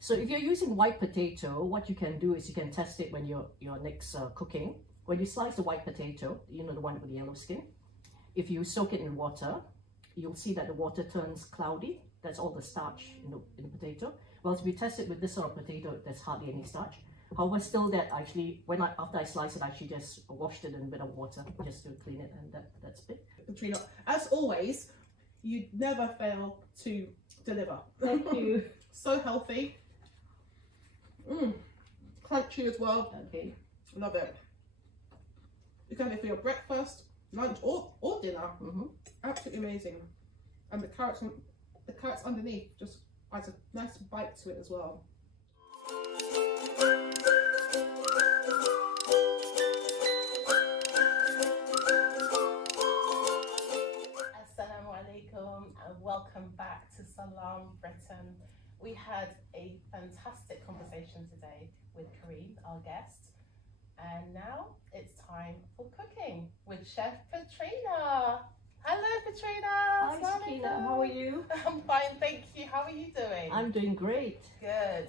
So if you're using white potato, what you can do is you can test it when you're next cooking. When you slice the white potato, you know, the one with the yellow skin, if you soak it in water, you'll see that the water turns cloudy. That's all the starch in the potato. Well, if you test it with this sort of potato, there's hardly any starch. However, still that actually, after I slice it, I actually just washed it in a bit of water just to clean it, and that's it. Petrina, as always, you never fail to deliver. Thank you. So healthy. Crunchy as well. Okay. Love it. You can have it for your breakfast, lunch, or dinner. Absolutely amazing. And the carrots underneath just adds a nice bite to it as well. Assalamu alaikum and welcome back to Salam Britain. We had a fantastic conversation today with Kareem, our guest, and now it's time for cooking with Chef Petrina. Hello Petrina. Hi Petrina, how are you? I'm fine, thank you. How are you doing? I'm doing great. Good.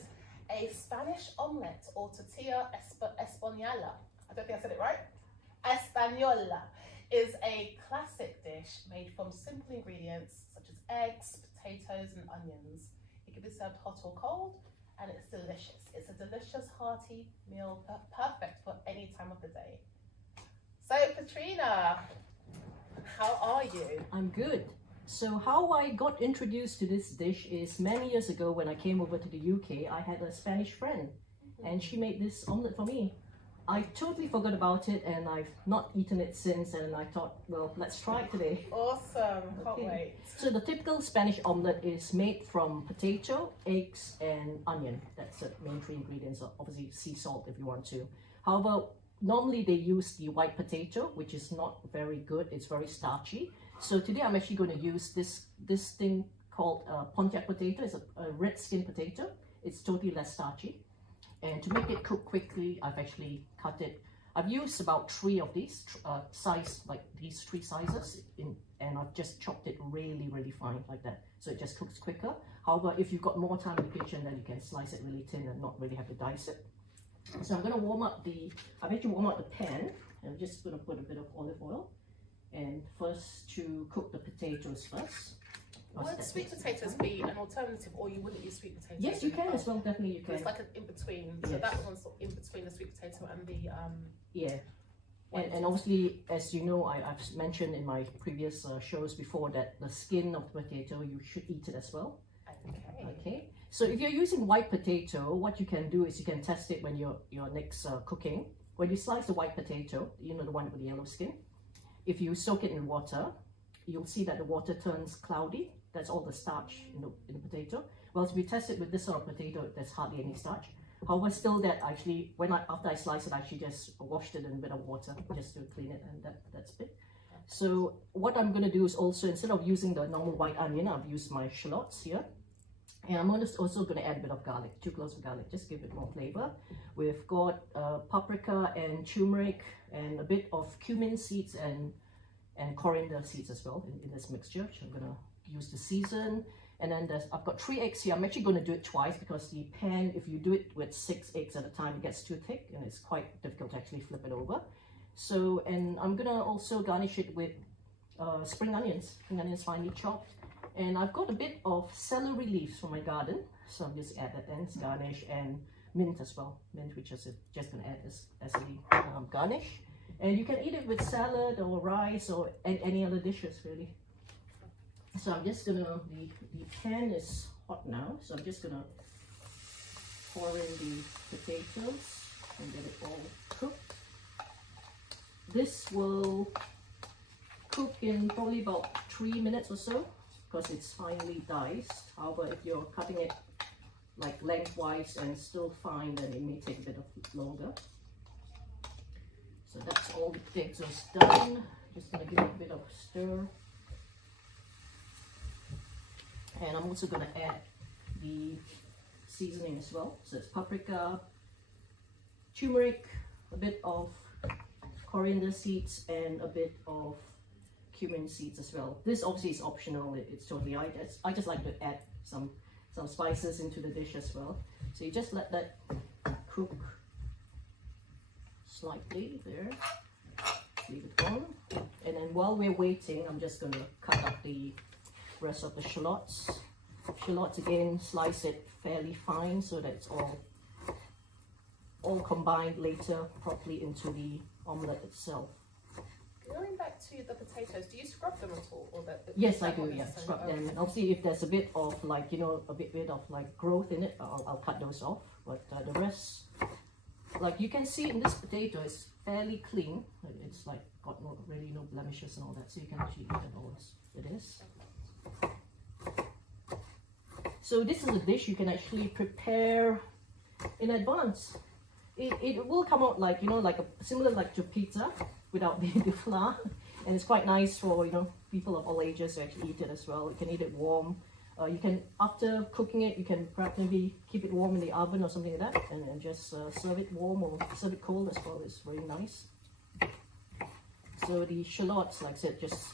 A Spanish omelette or tortilla española, I don't think I said it right, española, is a classic dish made from simple ingredients such as eggs, potatoes and onions. It can be served hot or cold and it's delicious. It's a delicious hearty meal, perfect for any time of the day. So Petrina, how are you? I'm good. So how I got introduced to this dish is many years ago when I came over to the UK, I had a Spanish friend and she made this omelette for me. I totally forgot about it and I've not eaten it since, and I thought, well, let's try it today. Awesome, can't wait. So the typical Spanish omelette is made from potato, eggs and onion. That's the main three ingredients. Obviously sea salt if you want to. However, normally they use the white potato, which is not very good. It's very starchy. So today I'm actually going to use this thing called pontiac potato. It's a red skin potato. It's totally less starchy. And to make it cook quickly, I've actually cut it. I've used about 3 of these, like these 3 sizes, and I've just chopped it really, really fine like that. So it just cooks quicker. However, if you've got more time in the kitchen, then you can slice it really thin and not really have to dice it. So I'm going to I've actually warmed up the pan. I'm just going to put a bit of olive oil. And first to cook the potatoes first. Would sweet potatoes be an alternative, or you wouldn't use sweet potatoes? Yes, you can as well, definitely you can. It's like an in-between, so Yes. that one's sort of in between the sweet potato and the... Yeah, and obviously, as you know, I've mentioned in my previous shows before that the skin of the potato, you should eat it as well. Okay, so if you're using white potato, what you can do is you can test it when you're next cooking. When you slice the white potato, you know, the one with the yellow skin, if you soak it in water, you'll see that the water turns cloudy. That's all the starch in the potato. Well, if you test it with this sort of potato, there's hardly any starch. However, still that actually, after I slice it, I actually just washed it in a bit of water just to clean it, and that's it. So what I'm going to do is also, instead of using the normal white onion, I've used my shallots here. And I'm also going to add a bit of garlic, 2 cloves of garlic, just give it more flavor. We've got paprika and turmeric and a bit of cumin seeds and coriander seeds as well in this mixture. So I'm going to use the season, and then I've got 3 eggs here. I'm actually going to do it twice because the pan, if you do it with 6 eggs at a time, it gets too thick and it's quite difficult to actually flip it over. So, and I'm going to also garnish it with spring onions finely chopped, and I've got a bit of celery leaves from my garden, so I'm just add that then as garnish, and mint as well, which is just going to add as the garnish. And you can eat it with salad or rice or any other dishes really. So I'm just gonna, the pan is hot now, so I'm just gonna pour in the potatoes and get it all cooked. This will cook in probably about 3 minutes or so because it's finely diced. However, if you're cutting it like lengthwise and still fine, then it may take a bit of longer. So that's all the potatoes done. Just gonna give it a bit of stir. And I'm also going to add the seasoning as well. So it's paprika, turmeric, a bit of coriander seeds, and a bit of cumin seeds as well. This obviously is optional. It's totally, I just like to add some some spices into the dish as well. So you just let that cook slightly there. Leave it on. And then while we're waiting, I'm just going to cut up the rest of the shallots. Shallots again, slice it fairly fine so that it's all combined later properly into the omelette itself. Going back to the potatoes, do you scrub them at all? Or Yes, I do, yeah, scrub them. And obviously if there's a bit of like, you know, a bit of like growth in it, I'll cut those off. But the rest, like you can see in this potato, it's fairly clean. It's like got really no blemishes and all that, so you can actually eat it all as it is. So this is a dish you can actually prepare in advance. It will come out like, you know, like similar like to pizza without the flour, and it's quite nice for, you know, people of all ages to actually eat it as well. You can eat it warm. You can, after cooking it, you can perhaps maybe keep it warm in the oven or something like that, and just serve it warm or serve it cold as well. It's very nice. So the shallots, like I said, just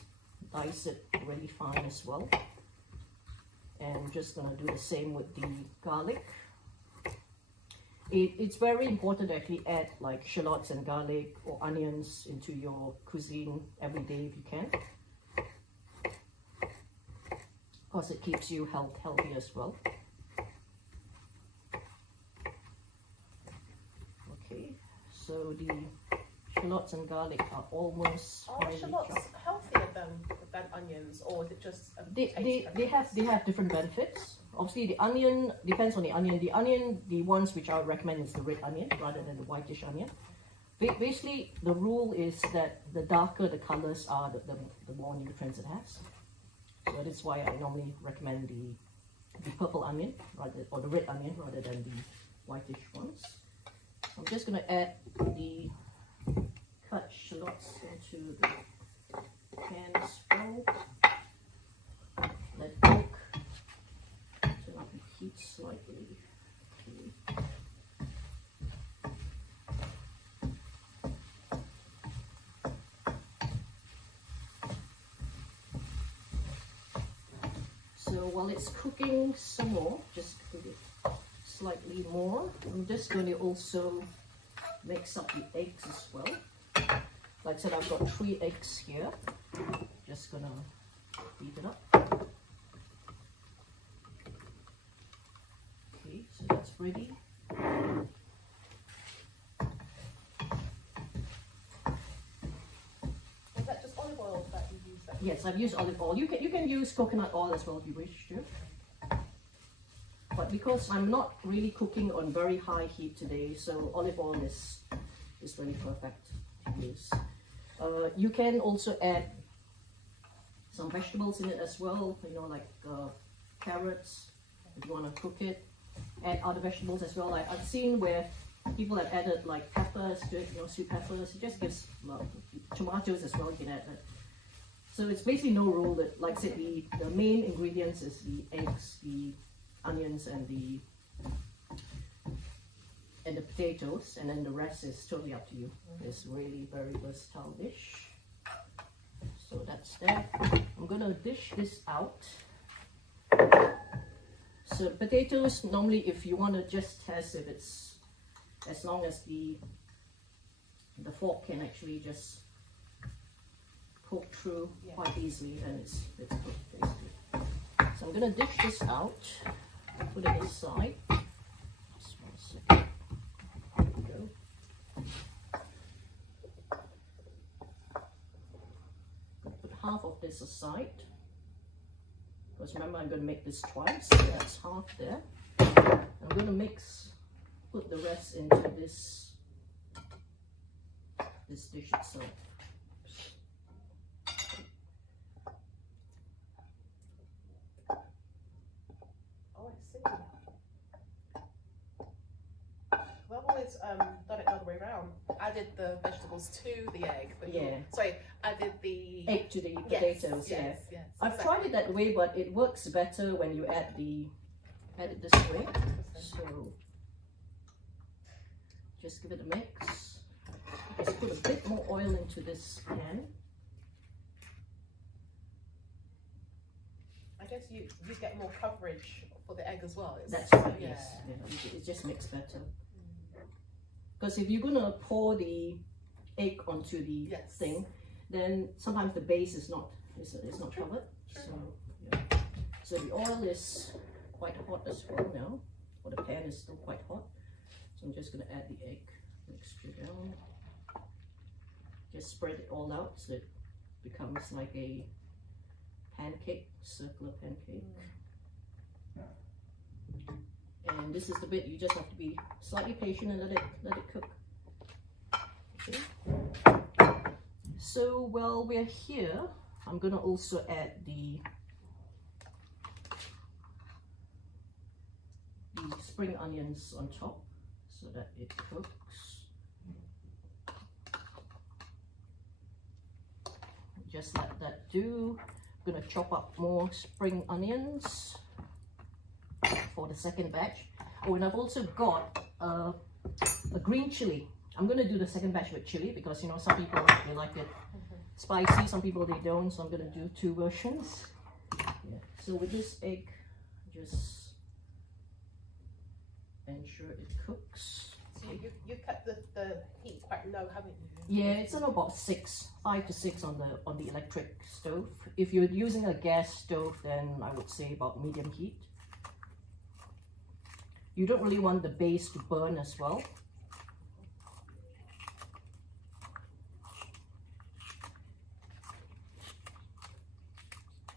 dice it really fine as well. And I'm just gonna do the same with the garlic. It's very important to actually add like shallots and garlic or onions into your cuisine every day if you can. Of course, it keeps you healthy as well. Okay, so the shallots and garlic are almost ready. Are shallots healthier than onions, or is it just they have different benefits. Obviously, the onion depends on the onion. The ones which I would recommend is the red onion rather than the whitish onion. Basically, the rule is that the darker the colors are, the more nutrients it has. So that's why I normally recommend the purple onion or the red onion rather than the whitish ones. So I'm just going to add the cut shallots into the pan as well. Let it cook. Turn up the heat slightly. Okay. So while it's cooking some more, just cook it slightly more. I'm just going to also mix up the eggs as well. Like I said, I've got 3 eggs here. Just gonna beat it up. Okay, so that's ready. Is that just olive oil that you use? Yes, I've used olive oil. You can use coconut oil as well if you wish to. But because I'm not really cooking on very high heat today, so olive oil is really perfect to use. You can also add some vegetables in it as well, you know, like carrots, if you want to cook it. Add other vegetables as well. I've seen where people have added like peppers to it, you know, sweet peppers. It just gives, well, tomatoes as well, you can add that. So it's basically no rule that, like I said, the main ingredients is the eggs, the onions, and the potatoes, and then the rest is totally up to you. It's really very versatile dish. So that's that. I'm gonna dish this out. So potatoes, normally if you want to just test if it's, as long as the fork can actually just poke through quite easily, then it's cooked basically. So I'm gonna dish this out, put it aside. Just 1 second. There we go. Put half of this aside. Because remember, I'm going to make this twice, so that's half there. I'm going to put the rest into this dish itself. Oh, I see. Well, I've always done it the other way around. Added the vegetables to the egg, but sorry, added the egg to the potatoes. Yes. I've tried it that way, but it works better when you add it this way. So just give it a mix. Just put a bit more oil into this pan. I guess you get more coverage for the egg as well. That's right, yes. Yeah, it just makes better. Because if you're gonna pour the egg onto the thing, then sometimes the base is not covered. So the oil is quite hot as well now, or the pan is still quite hot. So I'm just gonna add the egg mixture down. Just spread it all out so it becomes like a pancake, circular pancake. And this is the bit you just have to be slightly patient and let it cook. Okay. So while we're here, I'm gonna also add the spring onions on top so that it cooks. Just let that do. I'm gonna chop up more spring onions for the second batch. Oh, and I've also got a green chili. I'm gonna do the second batch with chili because you know some people they like it spicy, some people they don't. So I'm gonna do two versions. Yeah. So with this egg, just ensure it cooks. So you kept the heat quite low, haven't you? Yeah, it's on about 5 to 6 on the electric stove. If you're using a gas stove, then I would say about medium heat. You don't really want the base to burn as well.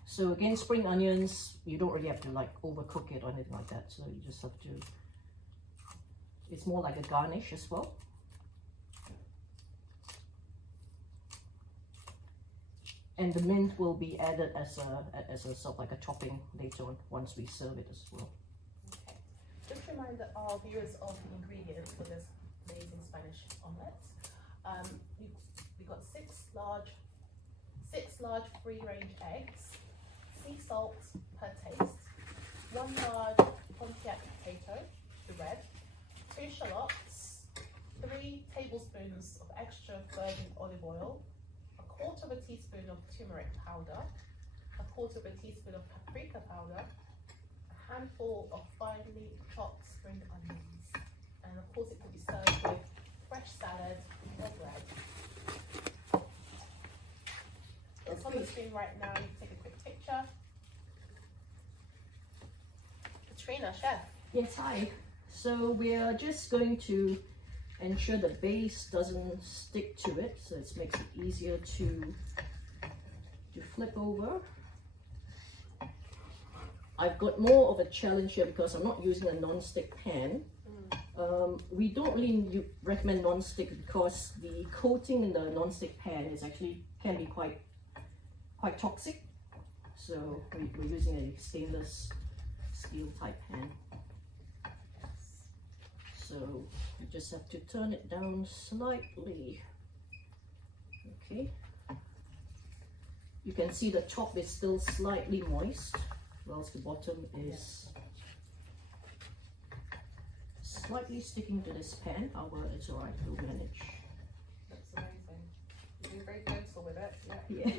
So again, spring onions, you don't really have to like overcook it or anything like that. So you just have to, it's more like a garnish as well. And the mint will be added as a sort of like a topping later on once we serve it as well. Okay. Just remind our viewers of the ingredients for this amazing Spanish omelette. We got six large free-range eggs, sea salt per taste, 1 large pontiac potato, the red, 2 shallots, 3 tablespoons of extra virgin olive oil, 1/4 teaspoon of turmeric powder, 1/4 teaspoon of paprika powder, a handful of finely chopped spring onions, and of course it could be served with fresh salad or bread. It's on the screen right now. You can take a quick picture. Petrina, chef. Yes, hi. So we're just going to ensure the base doesn't stick to it, so it makes it easier to flip over. I've got more of a challenge here because I'm not using a non-stick pan. We don't really recommend non-stick because the coating in the non-stick pan is actually can be quite toxic. So we're using a stainless steel type pan. So you just have to turn it down slightly. Okay. You can see the top is still slightly moist, whilst the bottom is slightly sticking to this pan. However, it's alright, we'll manage. That's amazing. You're being very gentle with it. Yeah.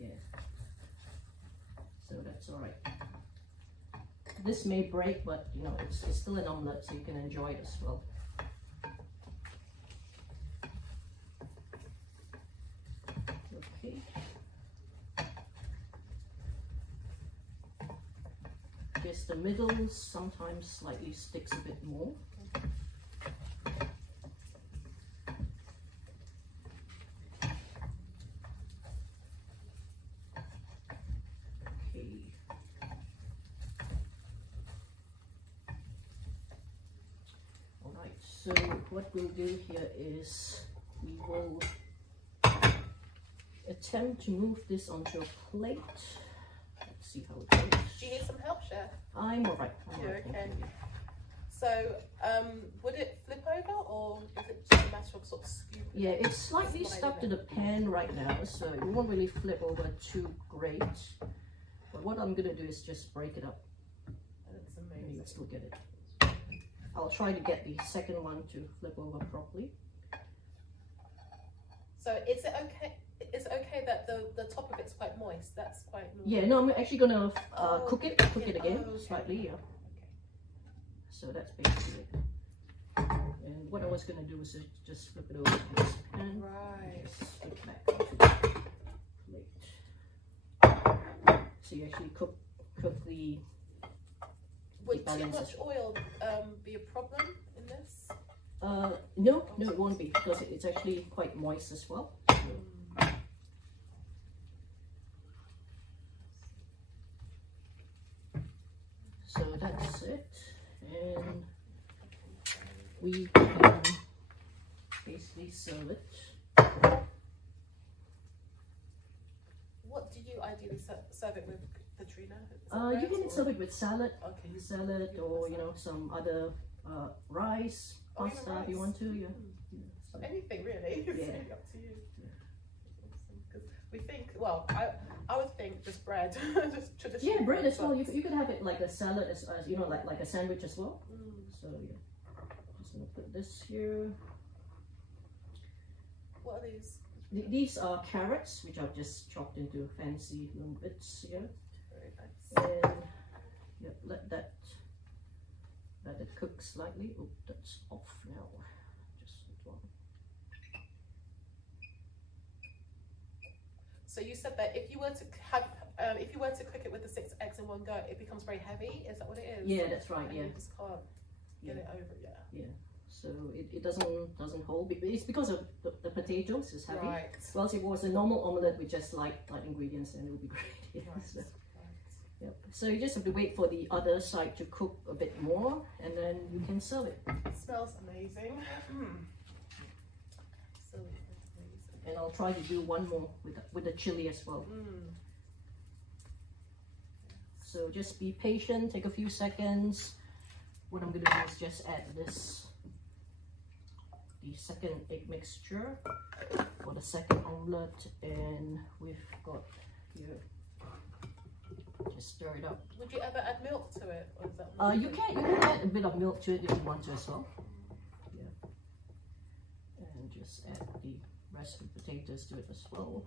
Yeah. So that's alright. This may break, but you know, it's still an omelette, so you can enjoy it as well. Okay. Just the middle sometimes slightly sticks a bit more. So what we'll do here is we will attempt to move this onto a plate. Let's see how it goes. Do you need some help, chef? I'm alright. You're okay. So would it flip over or is it just a matter of sort of scooping? Yeah, it's slightly stuck to the pan right now, so it won't really flip over too great. But what I'm gonna do is just break it up. That's amazing. Maybe still get it. I'll try to get the second one to flip over properly. So is it okay? Is it okay that the top of it's quite moist? That's quite normal. Yeah, no, I'm actually gonna cook it again okay. slightly. Yeah. Okay. So that's basically it. And what I was gonna do is just flip it over to this pan. Right. Just flip back onto the plate. So you actually cook the. Would too balance much oil be a problem in this? No, it won't be because it's actually quite moist as well. So that's it, and we can basically serve it. What do you ideally serve it with, Petrina? You can serve it with salad, Okay. salad, or some other rice, Oh, even pasta if you rice. want to. Yeah. So anything really. It's really up to you. Because we think, well, I would think just bread, just traditional. Yeah, bread as well. You could have it like a salad, as like a sandwich as well. So yeah, just gonna put this here. What are these? These are carrots, which I've just chopped into fancy little bits here. Very nice. And yeah, let it cook slightly. Oh, that's off now. Just that one. So you said that if you were to cook it with the 6 eggs in one go, it becomes very heavy. Is that what it is? Yeah, that's right. And Yeah. You just can't get it over. Yeah. Yeah. So it doesn't hold. It's because of the potatoes is heavy. Right. Well, if it was a normal omelette with just light ingredients, then it would be great. Yeah, Right. so, yep. So you just have to wait for the other side to cook a bit more, and then you can serve it. It smells amazing. So amazing. And I'll try to do one more with the chili as well. So just be patient. Take a few seconds. What I'm gonna do is just add the second egg mixture for the second omelette, and we've got here. Just stir it up. Would you ever add milk to it, or is that? You can add a bit of milk to it if you want to as well. Yeah. And just add the rest of the potatoes to it as well.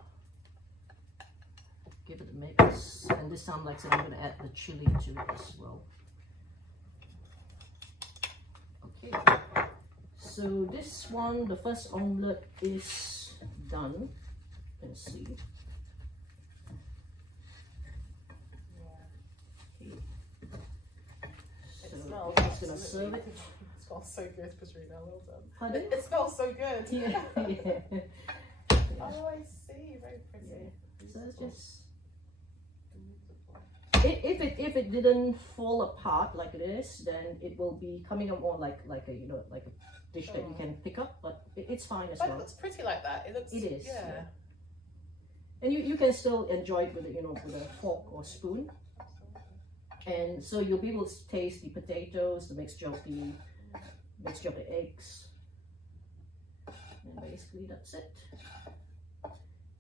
Give it a mix, and this time, like I said, I'm going to add the chili to it as well. Okay. So this one, the first omelette is done. Let's see. It So smells I'm just gonna serve it. It smells so good, Petrina. Well done. Pardon? It smells so good. Yeah, yeah. Oh, I see. Very pretty. So it's just if it didn't fall apart like this, then it will be coming up more like a dish that you can pick up. But it's fine as But well. it looks pretty like that. It looks. It is. Yeah. And you can still enjoy it with with a fork or spoon. And so you'll be able to taste the potatoes, the mixture of the eggs, and basically that's it.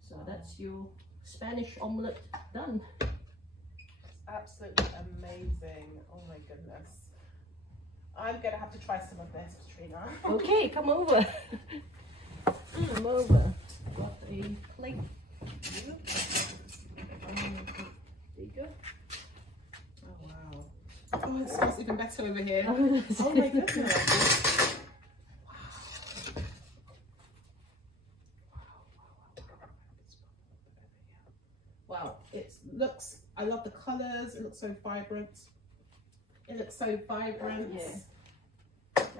So that's your Spanish omelette done. It's absolutely amazing. Oh my goodness. I'm gonna have to try some of this, Petrina. Okay, come over. Come over. Got a plate. There you go. Oh wow. Oh, it smells even better over here. Oh, Oh my goodness. Wow, I love the colours, it looks so vibrant. It looks so vibrant. Yeah.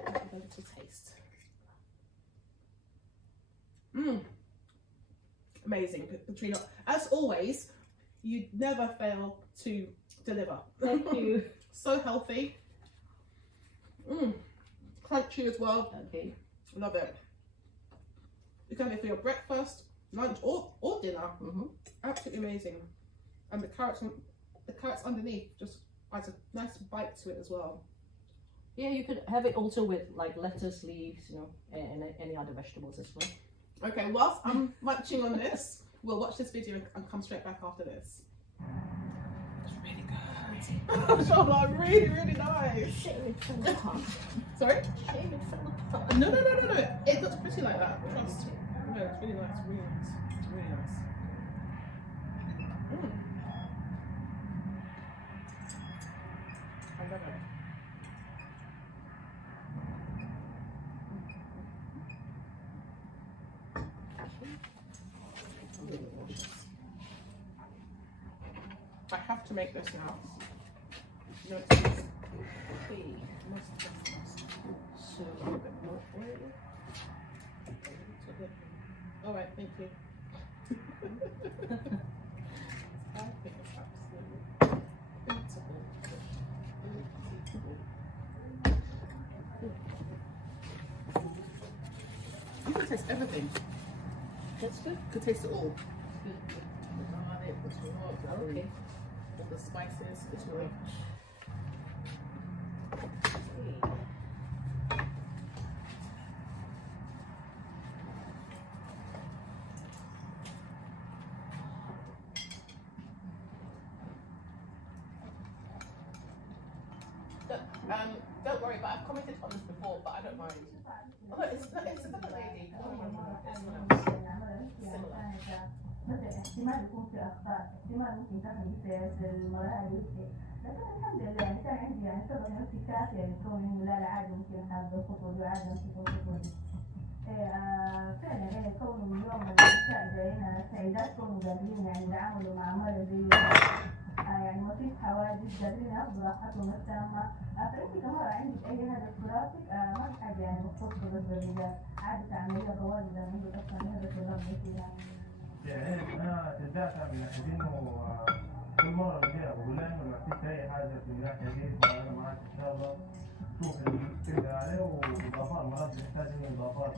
Have a little taste. Amazing, Petrina. As always, you never fail to deliver. Thank you. So healthy. Crunchy as well. Okay. Love it. You can have it for your breakfast, lunch, or dinner. Absolutely amazing. And the carrots underneath just adds a nice bite to it as well. Yeah, you could have it also with like lettuce leaves, and any other vegetables as well. Okay, whilst I'm munching on this, we'll watch this video and come straight back after this. It's really good. Charlotte, really, really nice. Shame it fell apart. Sorry? Shame it fell apart. No. It looks pretty like that. Trust. No, it's really nice. Really nice. It's really nice. to make this now. No excuse. Okay. So a little bit more oil. All right, thank you. I think it's absolutely beautiful. You can taste everything. That's good. You can taste it all. Good. The garlic, the salt, Okay. all the spices. It's really. Don't worry, but I've commented on this before, but I don't mind. Oh, no, it's a different lady. بدأ احتمال يكون في أخطاء، احتمال ممكن تاخذ في المراحل وكذا، لكن الحمد لله يعني كان عندي يعني ثقة نفسي كافية لكون إنه لا عادي ممكن هذا الخطوة دي وعادي ممكن الخطوة دي. فعلا كونه اليوم النساء جايين سعيدات كونوا قادرين يعني يتعاملوا مع مرض زي يعني ما فيش حوادث قادرين ياخذوا راحتهم التامة. فأنت كمرة عندك أي هدف دراسي ما في حاجة يعني مختصة بس بالرجال، عادة عملية طوال إذا عندك أصلا هدف دراسي فيها. يعني انا تبدأت من ناحيه انه كل مره بديها بقول لها انه ما فيش اي حاجه في الناحيه دي فانا معاك ان شاء الله شوف اللي تقدر عليه واضافات مرات بتحتاج انه اضافات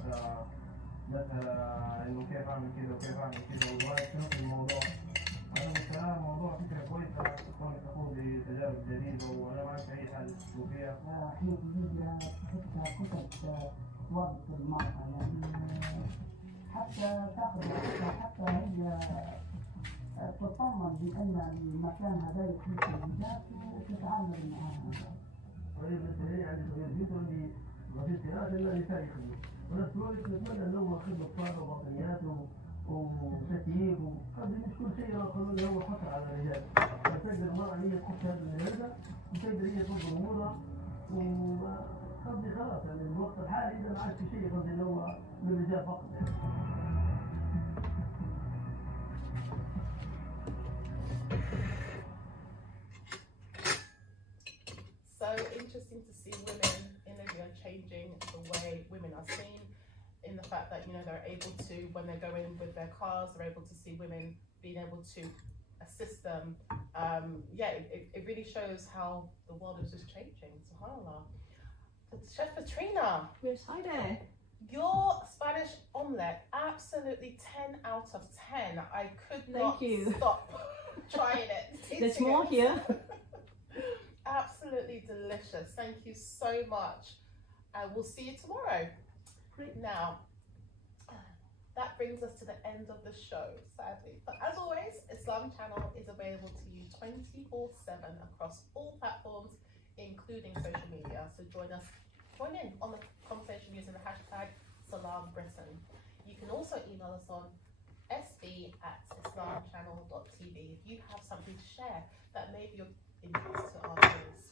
مثلا انه كيف اعمل كذا وكيف اعمل كذا ورايك شنو في الموضوع. انا من كلام الموضوع فكره كويسه كونك تخوض بتجارب جديده وانا معك اي حاجه تشوف فيها. هي جديدة تحسها كتب واضح في الموقع يعني حتى تاخذ حتى هي تطمن بأن المكان هذا يكون ذات وتتعامل معها. طيب انت ليه يعني الفيديو اللي ما في استناد الا نساء يخدموا ونفس الوقت نتمنى انه هو خدمه اطفال وبطنيات وتكييف وقد مش كل شيء يقولون هو حصر على الرجال فتقدر المرأة هي تحط هذا الهدف وتقدر هي تنظر امورها وقصدي خلاص يعني الوقت الحالي اذا ما عادش في شيء قصدي اللي هو للرجال فقط يعني. So interesting to see women in Libya changing the way women are seen, in the fact that, you know, they're able to, when they're going with their cars, they're able to see women being able to assist them. It really shows how the world is just changing. SubhanAllah. Chef Petrina. Yes, hi there. Your Spanish omelette, absolutely 10 out of 10. I could not stop trying it. There's more here. Absolutely delicious. Thank you so much. And we'll see you tomorrow. Great. Now, that brings us to the end of the show, sadly. But as always, Islam Channel is available to you 24/7 across all platforms, including social media. So join in on the conversation using the hashtag #SalamBritain. You can also email us on sb@islamchannel.tv if you have something to share that may be of interest to our viewers.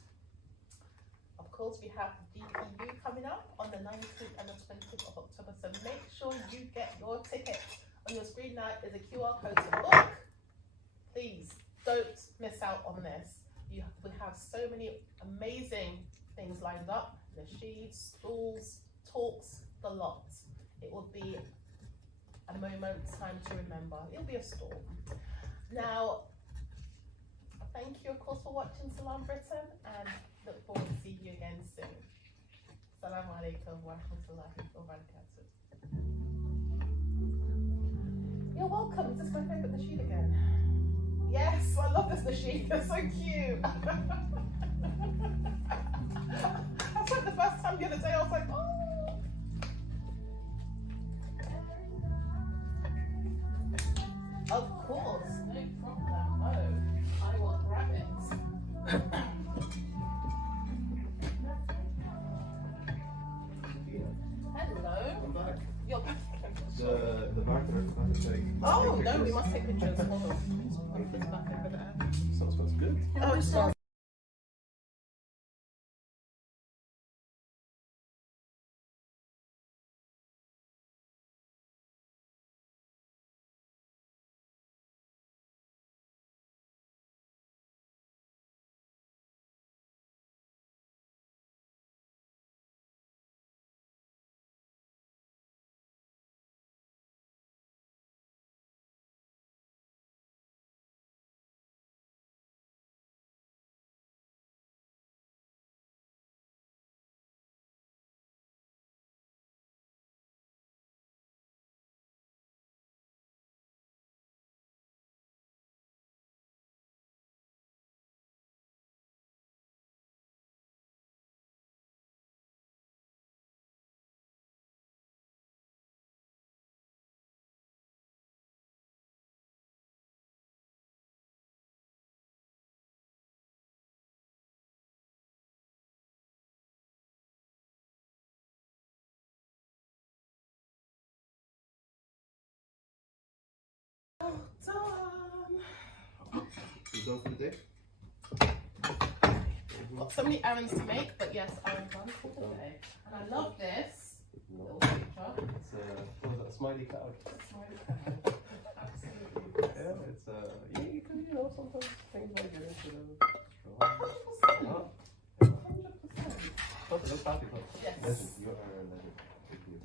Of course, we have the DPU coming up on the 19th and the 20th of October, so make sure you get your ticket. On your screen now is a QR code to book. Please don't miss out on this. We have so many amazing things lined up. Nasheeds, stalls, talks, the lot. It will be a moment, time to remember. It'll be a storm. Now, thank you, of course, for watching Salam Britain, and look forward to seeing you again soon. Assalamu alaikum wa rahmatullahi wa barakatuh. You're welcome. This is my favourite nasheed again. Yes, I love this nasheed. It's so cute. That's like the first time the other day I was like, oh. Of course, no problem. Oh, I will grab it. Hello. I'm back. You're back. The bartender forgot to take. Oh no, we must take pictures. Hold on. Put this back over there. Smells good. Oh, it smells done for the day? Got so many errands to make, but yes, I'm done for the day. And I love this little picture. It's what was that, a smiley cloud. Absolutely. Yeah, it's you can, sometimes things might get into them. 100%. 100%. Let's happy. Yes. Legend, you are a legend. Thank you.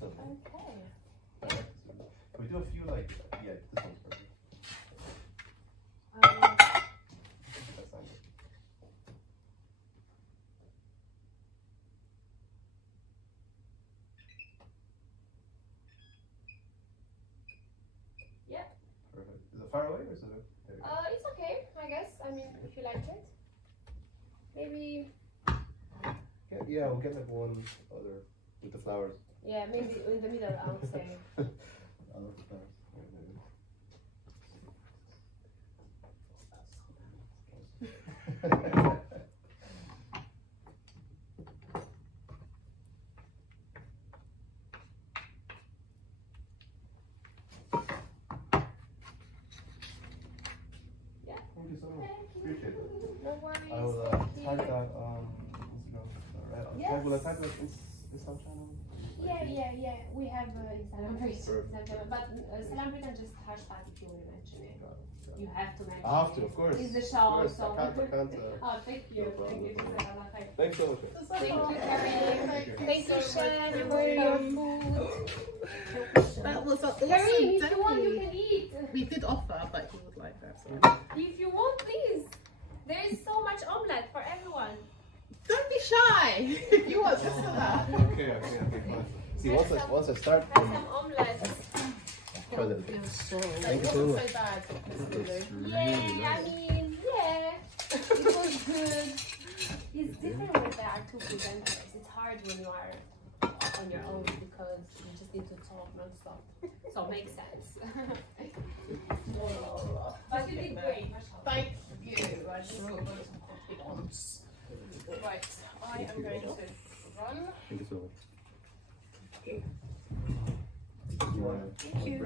So, Okay. can we do a few like this one's perfect. That's not good. Yeah. Perfect. Is it far away or is it? There you go. It's okay, I guess. I mean, if you like it. Maybe, Yeah, we'll get like one other with the flowers. yeah, maybe in the middle, I would say. I love the flowers. Yeah. Thank you so much. Appreciate it. No worries. I will thank tag you. that on Instagram. Right? Yes. Will I tag that Instagram channel? Yeah. We have Instagram page, Perfect. but Salam Britain just hashtag if you want to mention it. You have to mention I have it. to, of course. It's the Of show, course, so. I can't. Oh, thank you. No problem, Thank you. no problem. Jazakallah khair. Thanks so much. Thank you, Karim. Thank you, Shan, so for your much. food. That was an awesome Karim, if day. you want, you can eat. We did offer, but he would like that. So. If you want, please. There is so much omelette for everyone. Don't be shy. You want just for that. Okay, fine. See, once I start, Have some omelette. try a little bit. So, Thank you so It much. wasn't so bad. It's really Yay, I nice. mean, yeah. It was good. It's different when there are two presenters. It's hard when you are on your own because you just need to talk non-stop. So it makes sense. But you did great. Thank you. I just got those compliments. Right, I am going to run. Thank you so much. Thank you.